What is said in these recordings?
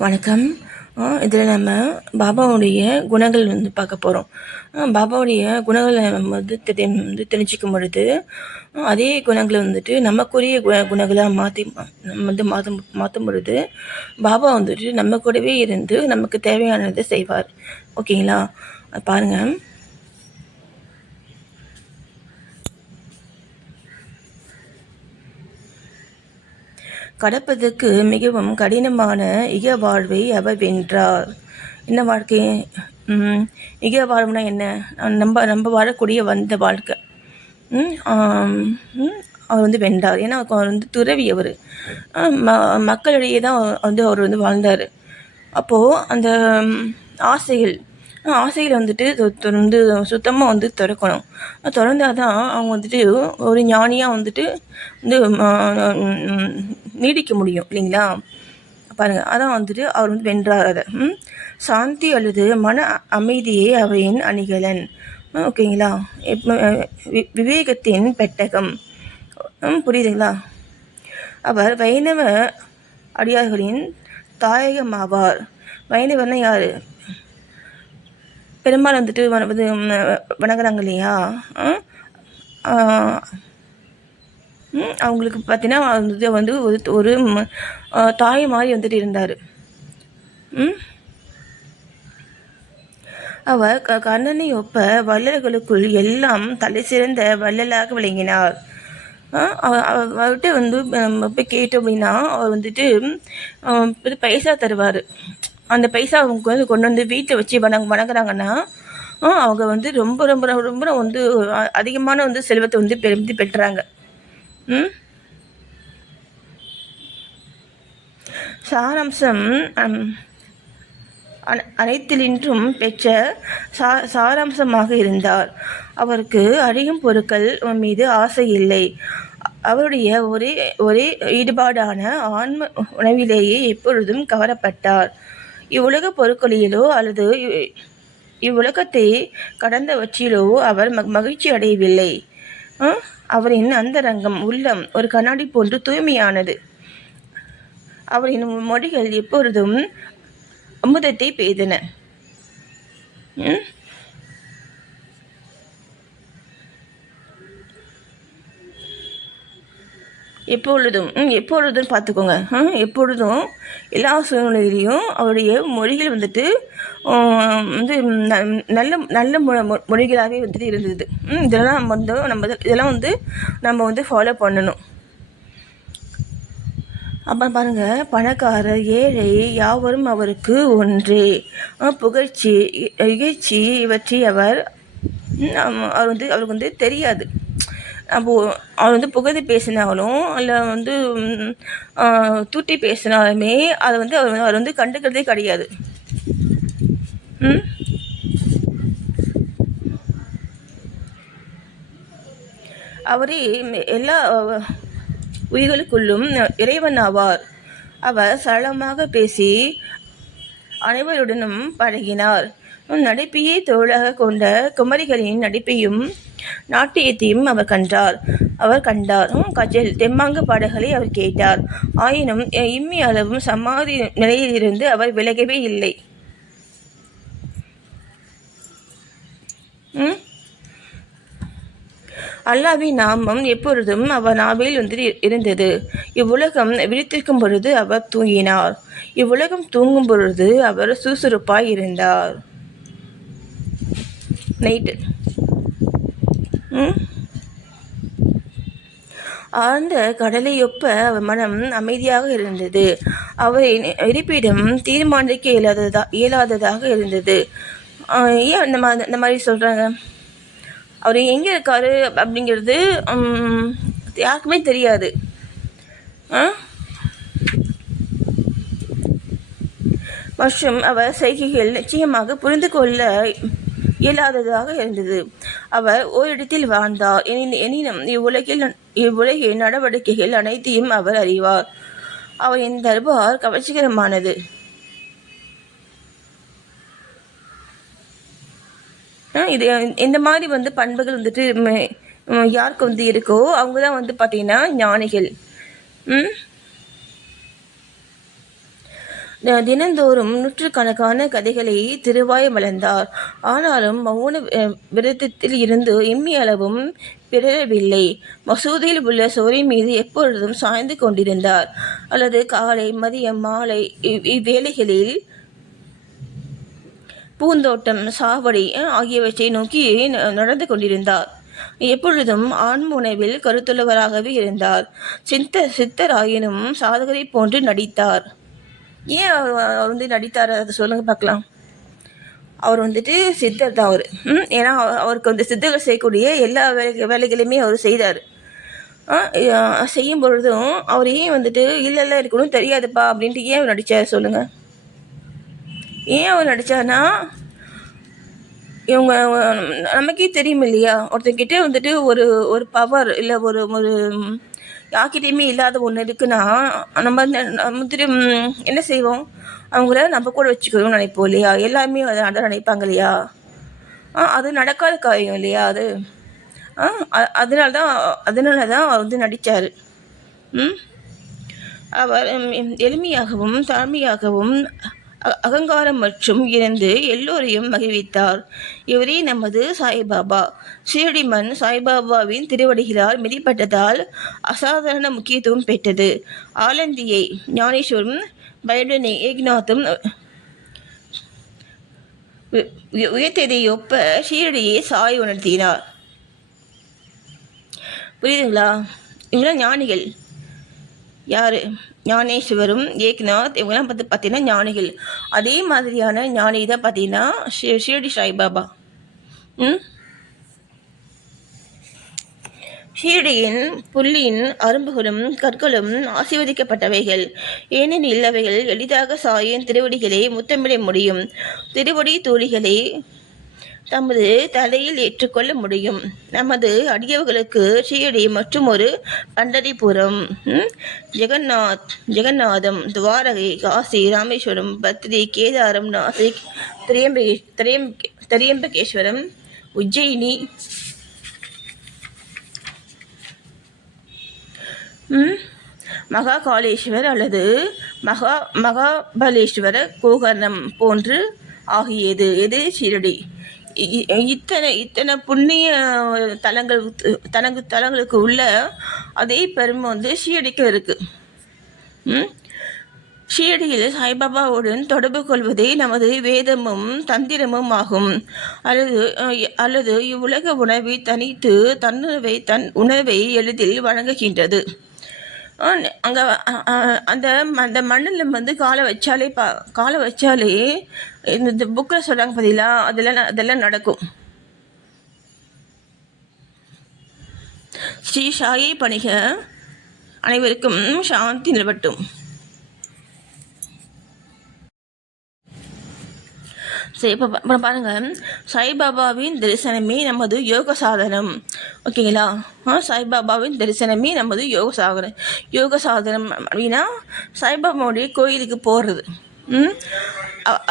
வணக்கம். இதில் நம்ம பாபாவுடைய குணங்கள் பார்க்க போகிறோம். பாபாவுடைய குணங்களை நம்ம தெரிஞ்சுக்கும் பொழுது அதே குணங்களை நமக்குரிய குணங்களாக மாற்றும் பொழுது பாபா நம்ம கூடவே இருந்து நமக்கு தேவையானதை செய்வார். ஓகேங்களா? பாருங்கள். கடப்பதற்கு மிகவும் கடினமான இக வாழ்வை அவர் வென்றார். என்ன வாழ்க்கை? இக வாழ்வுனா என்ன? நம்ம வாழக்கூடிய வந்த வாழ்க்கை அவர் வென்றார். ஏன்னா அவர் துறவி. அவர் மக்களிடையே தான் அவர் வாழ்ந்தார். அப்போது அந்த ஆசைகள் சுத்தமாக திறக்கணும். திறந்தால் தான் அவங்க ஒரு ஞானியாக நீடிக்க முடியும், இல்லைங்களா? பாருங்கள், அதான் அவர் வென்றார். அதை சாந்தி அல்லது மன அமைதியே அவையின் அணிகலன். ஓகேங்களா? விவேகத்தின் பெட்டகம். புரியுதுங்களா? அவர் வைணவ அடியார்களின் தாயகமாவார். வைணவர்னா யார்? பெரும்பாலும் வணங்குறாங்க இல்லையா? அவங்களுக்கு பார்த்தீங்கன்னா ஒரு தாய் மாதிரி இருந்தார். அவர் கண்ணனை ஒப்ப வள்ளல்களுக்குள் எல்லாம் தலை சிறந்த வள்ளலாக விளங்கினார். அவர்கிட்ட போய் கேட்டோம் அப்படின்னா அவர் பைசா தருவார். அந்த பைசா அவங்க கொண்டு வீட்டில் வச்சு வணங்குறாங்கன்னா அவங்க ரொம்ப ரொம்ப ரொம்ப அதிகமான செல்வத்தை பெருந்தி பெற்றாங்க. சாராம்சம் அனைத்திலும் பெற்ற சாராம்சமாக இருந்தார். அவருக்கு அழியும் பொருட்கள் மீது ஆசை இல்லை. அவருடைய ஒரே ஈடுபாடான ஆன்ம உணவிலேயே எப்பொழுதும் கவரப்பட்டார். இவ்வுலக பொருட்களிலோ அல்லது இவ்வுலகத்தை கடந்தவற்றிலோ அவர் மகிழ்ச்சி அடையவில்லை. அவரின் அந்தரங்கம் உள்ளம் ஒரு கண்ணாடி போன்று தூய்மையானது. அவரின் மொழிகள் எப்பொழுதும் அமுதத்தை பெய்தன. எப்பொழுதும் பார்த்துக்கோங்க. எப்பொழுதும் எல்லா சூழ்நிலையிலையும் அவருடைய மொழிகள் நல்ல நல்ல மொழிகளாகவே இருந்தது. இதெல்லாம் நம்ம ஃபாலோ பண்ணணும். அப்புறம் பாருங்கள், பணக்காரர் ஏழை யாவரும் அவருக்கு ஒன்றே. புகழ்ச்சி இகழ்ச்சி இவற்றி அவருக்கு தெரியாது. அப்போது அவர் புகழ்ந்து பேசினாலும் இல்லை தூட்டி பேசினாலுமே அதை அவர் கண்டுக்கிறதே கிடையாது. அவரே எல்லா உயிர்களுக்குள்ளும் இறைவன் ஆவார். அவர் சரளமாக பேசி அனைவருடனும் பழகினார். நடிப்பையே தொழிலாக கொண்ட குமரிகளின் நடிப்பையும் நாட்டியத்தையும் அவர் கண்டார். கஜல் தெம்மாங்கு பாடல்களை அவர் கேட்டார். ஆயினும் இம்மி அளவும் சமாதி நிலையிலிருந்து அவர் விலகவே இல்லை. அல்லாஹ்வின் நாமம் எப்பொழுதும் அவர் நாவில் இருந்தது. இவ்வுலகம் விழித்திருக்கும் பொழுது அவர் தூங்கினார். இவ்வுலகம் தூங்கும் பொழுது அவர் சுறுசுறுப்பாய் இருந்தார். நைட்டு ஆழ்ந்த கடலையொப்ப அவர் மனம் அமைதியாக இருந்தது. அவரின் இருப்பிடம் தீர்மானிக்க இயலாததாக இருந்தது. ஏன் இந்த மாதிரி சொல்கிறாங்க? அவர் எங்கே இருக்காரு அப்படிங்கிறது யாருக்குமே தெரியாது. மற்றும் அவர் செய்கைகள் நிச்சயமாக புரிந்து கொள்ள இயலாததாக இருந்தது. அவர் ஓரிடத்தில் வாழ்ந்தார். எனினும் இவ்வுலகின் நடவடிக்கைகள் அனைத்தையும் அவர் அறிவார். அவரின் தர்பார் கவர்ச்சிகரமானது. இது இந்த மாதிரி பண்புகள் யாருக்கு இருக்கோ அவங்க தான் பார்த்தீங்கன்னா ஞானிகள். தினந்தோறும் நூற்றுக்கணக்கான கதைகளை திருவாய் மலர்ந்தார். ஆனாலும் மௌன விரதத்தில் இருந்து இம்மியளவும் பிறரவில்லை. மசூதியில் உள்ள சுவரின் மீது எப்பொழுதும் சாய்ந்து கொண்டிருந்தார். அல்லது காலை, மதியம், மாலை இவ்வேளைகளில் பூந்தோட்டம், சாவடி ஆகியவற்றை நோக்கி நடந்து கொண்டிருந்தார். எப்பொழுதும் ஆன்ம உணவில் கருத்துள்ளவராகவே இருந்தார். சித்தராயினும் சாதகரை போன்று நடித்தார். ஏன் அவர் நடித்தார், அதை சொல்லுங்க பார்க்கலாம். அவர் சித்தர் தான் அவர். ஏன்னா அவருக்கு சித்தர்கள் செய்யக்கூடிய எல்லா வேலைகளையுமே அவர் செய்தார். செய்யும் பொழுதும் அவர் ஏன் இல்லை இருக்கணும் தெரியாதுப்பா அப்படின்ட்டு ஏன் அவர் நடித்தார் சொல்லுங்கள். ஏன் அவர் நடித்தார்னா, இவங்க நமக்கே தெரியும் இல்லையா, ஒருத்தர்கிட்ட ஒரு ஒரு பவர் இல்லை ஒரு ஒரு யார்கிட்டையுமே இல்லாத ஒன்று இருக்குன்னா நம்ம என்ன செய்வோம், அவங்கள நம்ம கூட வச்சுக்கணும்னு நினைப்போம் இல்லையா. எல்லாருமே அதை நினைப்பாங்க இல்லையா. அது நடக்காத காரியம் இல்லையா அது. அதனால தான் அவர் நடித்தார். அவர் எளிமையாகவும் தாழ்மையாகவும் அகங்காரம் மற்றும் இருந்து எல்லோரையும் மகிழ்வித்தார். இவரே நமது சாய்பாபா. ஷீரடிமன் சாய்பாபாவின் திருவடிகளால் மிதிப்பட்டதால் அசாதாரண முக்கியத்துவம் பெற்றது. ஆலந்தியை ஞானேஸ்வரும் பைடனை ஏக்நாத்தும் உயர்த்ததையொப்ப ஷீரடியை சாய் உணர்த்தினார். புரியுதுங்களா? இவங்களாம் ஞானிகள். யார்? ஞானேஸ்வரும் ஏக்நாத் இவங்கெல்லாம் பார்த்தீங்கன்னா ஞானிகள். அதே மாதிரியான ஞானி தான் பார்த்தீங்கன்னா ஷீரடி சாய்பாபா. ஷீரடியின் புல்லின் அரும்புகளும் கற்களும் ஆசீர்வதிக்கப்பட்டவைகள். ஏனெனில் அவைகள் எளிதாக சாயின் திருவடிகளை முத்தமிட முடியும். திருவடி தூளிகளை தமது தலையில் ஏற்றுக்கொள்ள முடியும். நமது அடியவர்களுக்கு ஷீரடி மற்றும் ஒரு பண்டரிபுரம், ஜெகநாதம், துவாரகை, காசி, ராமேஸ்வரம், பத்ரி, கேதாரம், நாசிக், திரியம்பகேஸ்வரம், உஜ்ஜயினி, மகாகாலேஸ்வர் அல்லது மகாபலேஸ்வர கோகர்ணம் போன்று ஆகியது. எது? ஷீரடி. இத்தனை புண்ணிய தலங்களுக்கு உள்ள அதே பெருமை ஷீரடிக்கு இருக்கு. ஷீரடியில் சாய்பாபாவுடன் தொடர்பு கொள்வதே நமது வேதமும் தந்திரமும் ஆகும். அல்லது இவ்வுலக உணவை தனித்து தன் உணவை எளிதில் வழங்குகின்றது. அங்கே அந்த மண்ணில் காலை வச்சாலே இந்த புக்கில் சொல்கிறாங்க பார்த்தீங்களா, அதெல்லாம் நடக்கும். ஸ்ரீ சாயை பணிக. அனைவருக்கும் சாந்தி நிலவட்டும். சரி, இப்போ பாருங்கள், சாய்பாபாவின் தரிசனமே நமது யோக சாதனம். ஓகேங்களா? சாய்பாபாவின் தரிசனமே நமது யோக சாதனம் அப்படின்னா சாய்பாபாவுடைய கோயிலுக்கு போகிறது,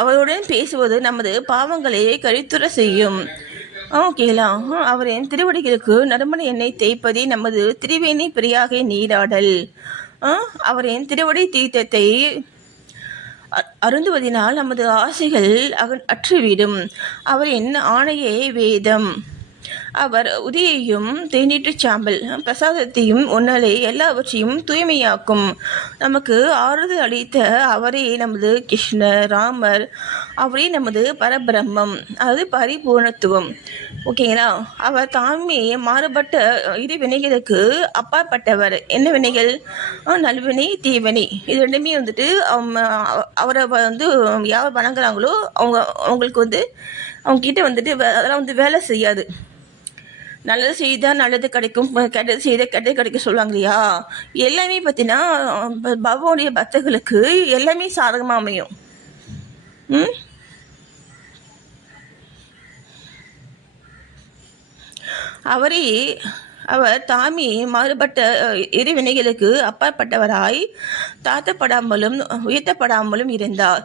அவருடன் பேசுவது நமது பாவங்களை கழித்துற செய்யும். ஓகேங்களா? அவரின் திருவடிகளுக்கு நறுமண எண்ணெய் தேய்ப்பதே நமது திரிவேணி பிரியாக நீராடல். அவரின் திருவடி தீர்த்தத்தை அருந்துவதினால் நமது ஆசைகள் அற்றுவிடும். அவரின் ஆணையே வேதம். அவர் உதியையும் தேநீற்று சாம்பல் பிரசாதத்தையும் ஒன்னலை எல்லாவற்றையும் தூய்மையாக்கும். நமக்கு ஆறுதல் அளித்த அவரே நமது கிருஷ்ணர், ராமர். அவரே நமது பரபிரம்மம், அது பரிபூர்ணத்துவம். ஓகேங்களா? அவர் தாமே மாறுபட்ட இரு வினைகளுக்கு அப்பாற்பட்டவர். என்ன வினைகள்? நல்வினை, தீவினை. இது ரெண்டுமே அவரை யார் வணங்குறாங்களோ அவங்களுக்கு அவங்க கிட்ட அதெல்லாம் வேலை செய்யாது. நல்லது செய்தால் நல்லது கிடைக்கும், கெட்டது செய்தால் கெட்டது கிடைக்கும் சொல்லுவாங்க இல்லையா. எல்லாமே பார்த்தீங்கன்னா பகவானுடைய பக்தர்களுக்கு எல்லாமே சாதகமாக அமையும். அவர் தாமே மாறுபட்ட இரு வினைகளுக்கு அப்பாற்பட்டவராய் தாழ்த்தப்படாமலும் உயர்த்தப்படாமலும் இருந்தார்.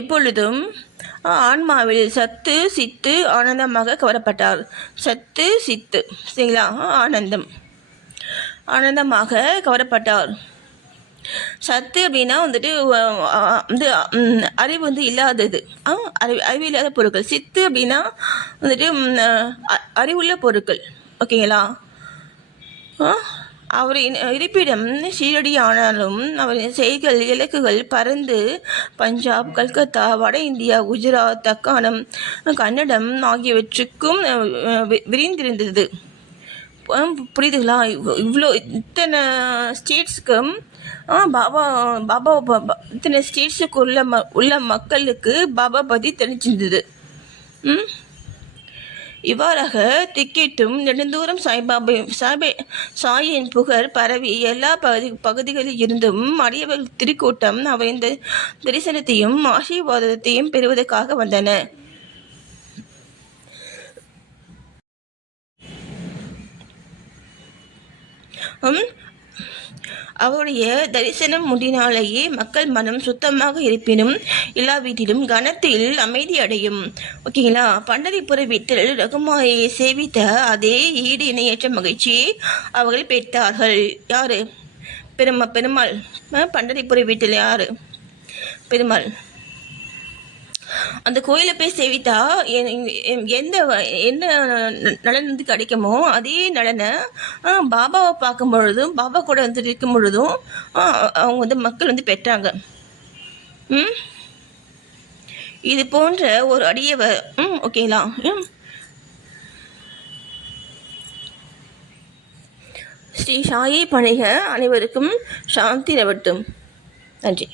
எப்பொழுதும் ஆன்மாவில் சத்து சித்து ஆனந்தமாக கவரப்பட்டார். சத்து சித்து சரிங்களா, ஆனந்தம். ஆனந்தமாக கவரப்பட்டார். சத்து அப்படின்னா வந்துட்டு வந்து அறிவு வந்து இல்லாதது, அறிவு இல்லாத பொருட்கள். சித்து அப்படின்னா வந்துட்டு அறிவுள்ள பொருட்கள். ஓகேங்களா? அவரின் இருப்பிடம் ஷீரடி ஆனாலும் அவரின் செய்கள் இலக்குகள் பறந்து பஞ்சாப், கல்கத்தா, வட இந்தியா, குஜராத், தக்காணம், கன்னடம் ஆகியவற்றுக்கும் விரிந்திருந்தது. புரியுதுங்களா? இவ்வளோ இத்தனை ஸ்டேட்ஸுக்கும் பாபா இத்தனை ஸ்டேட்ஸுக்கு உள்ள மக்களுக்கு பாபா பற்றி தெரிஞ்சிருந்தது. இவ்வாறாக திக்கெட்டும் நெடுந்தூரம் சாயின் புகழ் பரவி எல்லா பகுதிகளில் இருந்தும் அடியவர்கள் திருக்கூட்டம் அவரின் தரிசனத்தையும் ஆசீர்வாதத்தையும் பெறுவதற்காக வந்தன. அவருடைய தரிசனம் முன்னினாலேயே மக்கள் மனம் சுத்தமாக இருப்பினும் இல்லாவிட்டிலும் கணத்தில் அமைதி அடையும். ஓகேங்களா? பண்டரிபுர வீட்டில் ரகுமாயை சேவித்த அதே ஈடு இணையற்ற மகிழ்ச்சியை அவர்கள் பெற்றார்கள். யாரு? பெருமாள். பண்டரிபுர வீட்டில் யாரு? பெருமாள். அந்த கோயிலை போய் சேவித்தா என்ன நலன் வந்து கிடைக்குமோ அதே நலனை பாபாவை பார்க்கும் பொழுதும் பாபா கூட வந்து இருக்கும் பொழுதும் அவங்க வந்து மக்கள் வந்து பெற்றாங்க. இது போன்ற ஒரு அடியவர். ஓகேங்களா? ஸ்ரீ சாயை பணிக. அனைவருக்கும் சாந்தி நிலவட்டும். நன்றி.